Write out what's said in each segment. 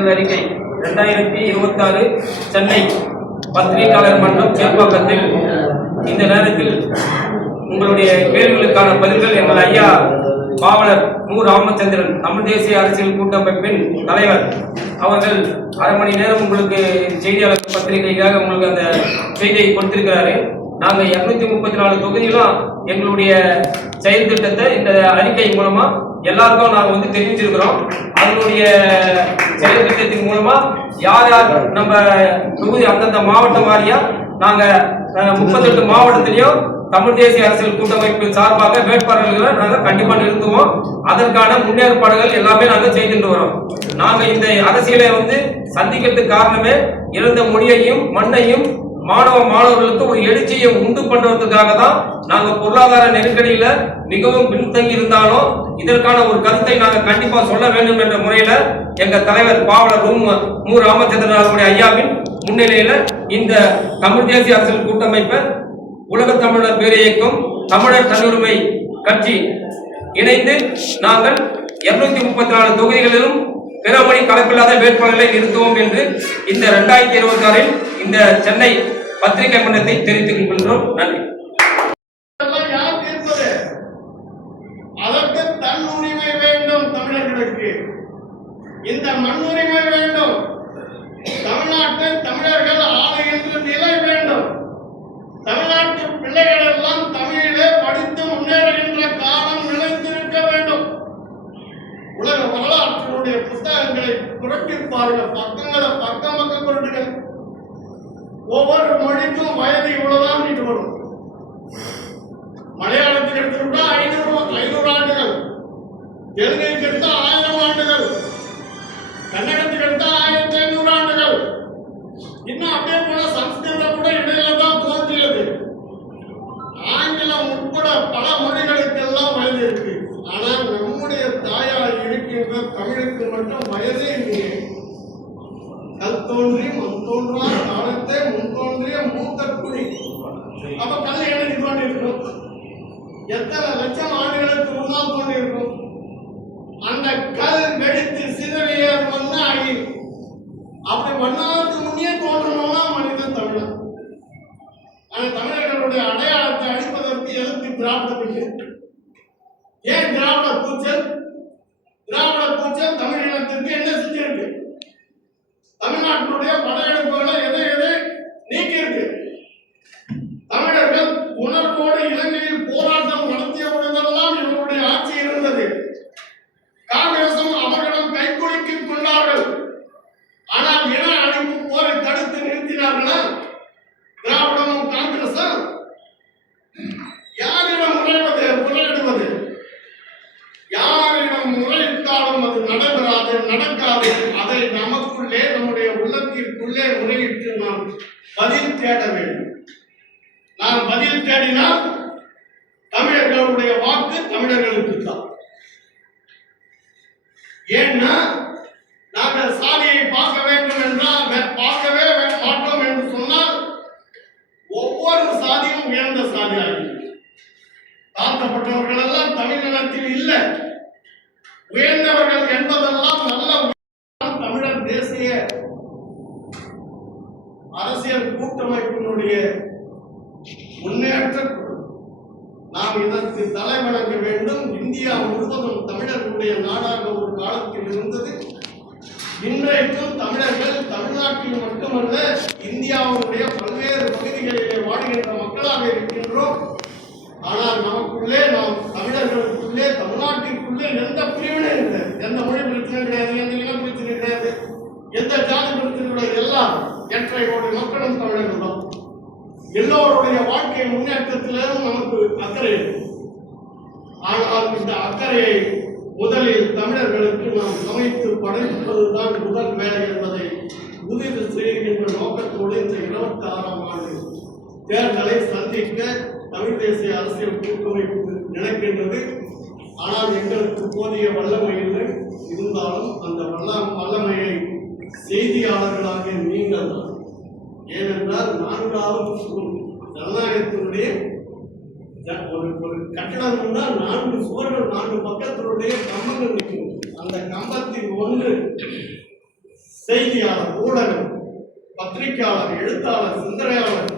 தேர்தல் அறிக்கை 2026 சென்னை பத்திரிகையாளர் மன்றம் சேப்பாக்கத்தில் இந்த நேரத்தில் உங்களுடைய கேள்விகளுக்கான பதில்கள் எங்கள் ஐயா பாவலர் மு. ராமச்சந்திரன் தமிழ் தேசிய அரசியல் கூட்டமைப்பின் தலைவர் அவர்கள் அரை மணி நேரம் உங்களுக்கு செய்தியாளர் பத்திரிகைக்காக உங்களுக்கு அந்த செய்தியை கொடுத்திருக்கிறாரு. நாங்கள் 234 தொகுதியிலும் எங்களுடைய செயல் திட்டத்தை இந்த அறிக்கை மூலமா எல்லாருக்கும் நாங்கள் தெரிவிச்சிருக்கிறோம். அதனுடைய செயல் திட்டத்தின் மூலமா யார் யார் நம்ம தொகுதி அந்தந்த மாவட்டம் வாரியா நாங்கள் 38 மாவட்டத்திலையும் தமிழ் தேசிய அரசியல் கூட்டமைப்பு சார்பாக வேட்பாளர்களை நாங்கள் கண்டிப்பா நிறுத்துவோம். அதற்கான முன்னேற்பாடுகள் எல்லாமே நாங்கள் செய்துட்டு வரோம். நாங்கள் இந்த அரசியலை சந்திக்கிறதுக்கு காரணமே இழந்த மொழியையும் மண்ணையும் மாணவர்களுக்கு ஒரு எழுச்சியை உண்டு பண்றதுக்காக தான். நாங்க பொருளாதார நெருக்கடியில மிகவும் பின்தங்கி இருந்தாலும் இதற்கான ஒரு கருத்தை நாங்க கண்டிப்பா சொல்ல வேண்டும் என்ற முறையில எங்க தலைவர் பாவலர் மு. ராமச்சந்திரன் அவருடைய ஐயாவின் முன்னிலையில இந்த தமிழ் தேசிய அரசியல் கூட்டமைப்பை உலக தமிழர் பேரியக்கம் தமிழர் தன்னுரிமை கட்சி இணைந்து நாங்கள் 234 தொகுதிகளிலும் பிறமொழி கலப்பில்லாத வேட்பாளர்களை நிறுத்துவோம் என்று இந்த 2026 இந்த சென்னை பத்திரிகை மன்றத்தை தெரிவித்துக் கொள்கின்றோம். நன்றி. அதற்கு தன் உரிமை வேண்டும், தமிழர்களுக்கு இந்த மண் உரிமை வேண்டும், தமிழ்நாட்டை தமிழர்கள் ஆளுகின்ற நிலை வேண்டும், தமிழ்நாட்டு பிள்ளைகள் எல்லாம் தமிழிலே படித்து முன்னேறுகின்ற காலம் நிலைத்திருக்க வேண்டும். உலக வரலாற்றினுடைய புத்தகங்களை புரட்டி பாருங்கள், பக்கங்களை பக்கம் புரட்டுங்கள். ஒவ்வொரு மொழிக்கும் வயது இவ்வளவுதான் இது வரும். மலையாளத்தில் எடுத்துக்கிட்டா 500 ஆண்டுகள், தெலுங்குக்கு எடுத்தா 1000 ஆண்டுகள், கன்னடத்துக்கு எடுத்தா 1500 ஆண்டுகள், இன்னும் அப்படியே போல சம்ஸ்கிருதம் கூட இடையில தான் தோன்றியது. ஆங்கிலம் உட்பட பல மொழிகளுக்கெல்லாம் வயது இருக்கு. ஆனால் நம்முடைய தாயார் இருக்கின்ற தமிழுக்கு மட்டும் வயதே இல்லை. கல் தோன்றி மண் தோன்றா காலத்தை முன் தோன்றிய மூத்த குடி. அப்ப கல் என்னைக்கு தோன்றி இருக்கும்? எத்தனை லட்சம் ஆண்டுகளுக்கு முன்னால் தோன்றி இருக்கும்? அந்த கல் வெடித்து சிதறிய மண்ணாகி அப்படி மண்ணாருக்கு முன்னே தோன்றணும்னா மனிதன் தமிழன். ஆனா தமிழர்களுடைய அடையாளத்தை அழிப்பதற்கு எதற்கு திராவிடத்துக்கு? ஏன் திராவிட கூச்சல்? திராவிட கூச்சல் தமிழ் இனத்திற்கு என்ன செஞ்சிருக்கு? தமிழ்நாட்டினுடைய படையெடுப்புகளை எதை நீக்கி இருக்கு. தமிழர்கள் உணர்வோடு இலங்கையில் போராட்டம் நடத்திய பொழுதெல்லாம் இவருடைய ஆட்சி இருந்தது. காங்கிரசும் அவர்களும் கைக்குலுக்கிக் கொண்டார்கள். ஆனால் இன அழிப்பு போரை தடுத்து நிறுத்தினார்களா திராவிடமும் காங்கிரசும்? யாரிடம் முறையிடுவது? யாரிடம் முறையிட்டாலும் அது நடைபெறாது, நடக்காது. அதை நமக்குள்ளே நம்முடைய உள்ளத்திற்குள்ளே முறையிட்டு நாம் பதில் தேட வேண்டும். நாம் பதில் தேடினால் தமிழர்களுடைய வாக்கு தமிழர்களுக்கு தான். ஏன்னா நாங்கள் சாதியை பார்க்க வேண்டும் என்றால் பார்க்கவே மாட்டோம் என்று சொன்னால் ஒவ்வொரு சாதியும் உயர்ந்த சாதியாகும். தாழ்த்தப்பட்டவர்கள் எல்லாம் தமிழினத்தில் இல்லை. உயர்ந்தவர்கள் என்பதெல்லாம் நல்ல தமிழர் தேசிய அரசியல் கூட்டமைப்பினுடைய முன்னேற்ற நாம் இதற்கு தலைவணங்க வேண்டும். இந்தியா முழுவதும் தமிழர்களுடைய நாடாக ஒரு காலத்தில் இருந்தது. இன்றைக்கும் தமிழர்கள் தமிழ்நாட்டில் மட்டுமல்ல இந்தியாவுடைய பல்வேறு பகுதிகளிலே வாழ்கின்ற மக்களாக இருக்கின்றோம். ஆனால் நமக்குள்ளே நாம் தமிழர்களுக்குள்ளே தமிழ்நாட்டிற்குள்ளே எந்த பிரிவினை இல்லை. எந்த மொழி பிரச்சனை கிடையாது, எந்த இன பிரச்சனை கிடையாது, எந்த ஜாதி பிரச்சனை கிடையாது. எல்லாம் எற்றையோடு மக்களும் தமிழர்கள் தான். எல்லோருடைய வாழ்க்கை முன்னேற்றத்திலும் நமக்கு அக்கறை இருக்கு. ஆனால் இந்த அக்கறையை முதலில் தமிழர்களுக்கு நாம் சமைத்து படைப்பதுதான் முதல் வேலை என்பதை உறுதி செய்கின்ற நோக்கத்தோடு இந்த 26ஆம் ஆண்டு தேர்தலை சந்திக்க தமிழ் தேசிய அரசியல் கூட்டமைப்பு நினைக்கின்றது. ஆனால் எங்களுக்கு போதிய வல்லமை இல்லை. இருந்தாலும் அந்த வல்லமையை செய்தியாளர்களாக நீங்கள் தான். ஏனென்றால் 4வது ஜனநாயகத்தினுடைய ஒரு கட்டடம் இருந்தால் 4 சுவர்கள் 4 பக்கத்தினுடைய கம்பங்கள் நிற்கும். அந்த கம்பத்தில் ஒன்று செய்தியாளர், ஊடகம், பத்திரிகையாளர், எழுத்தாளர், சிந்தனையாளர்.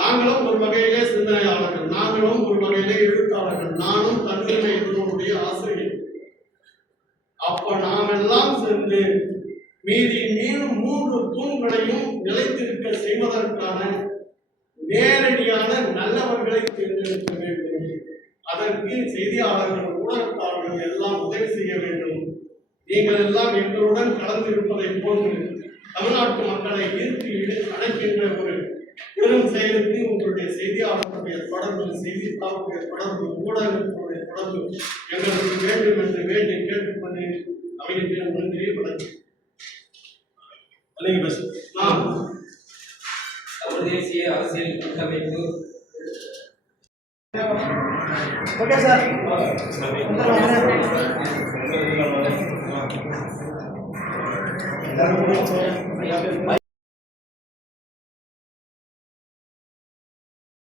நாங்களும் ஒரு வகையிலே சிந்தனையாளர்கள், நாங்களும் ஒரு வகையிலே எழுத்தாளர்கள், நானும் தன்னிலை என்னுடைய ஆசிரியர். அப்ப நாம் எல்லாம் சேர்ந்து மீதி மீண்டும் 3 தூண்களையும் நிலைத்திருக்க செய்வதற்கான நேரடியான நல்லவர்களை தேர்ந்தெடுக்க வேண்டும். அதற்கு செய்தியாளர்கள், ஊடகத்தாளர்கள் எல்லாம் உதவி செய்ய வேண்டும். நீங்கள் எல்லாம் எங்களுடன் கலந்திருப்பதை போன்று தமிழ்நாட்டு மக்களை ஈர்த்து அடைக்கின்ற ஒரு பெரும் செயலுக்கு உங்களுடைய செய்தியாளர்களுடைய தொடர்பு, செய்தித்தாளுடைய தொடர்பு, ஊடகங்களுடைய தொடர்பு எங்களுக்கு வேண்டும் என்று வேண்டி கேட்டுக்கொண்டு அமைகின்ற நன்றி, வணக்கம். தேசிய அரசியல் கூட்டமைப்பு ஓகே சார்.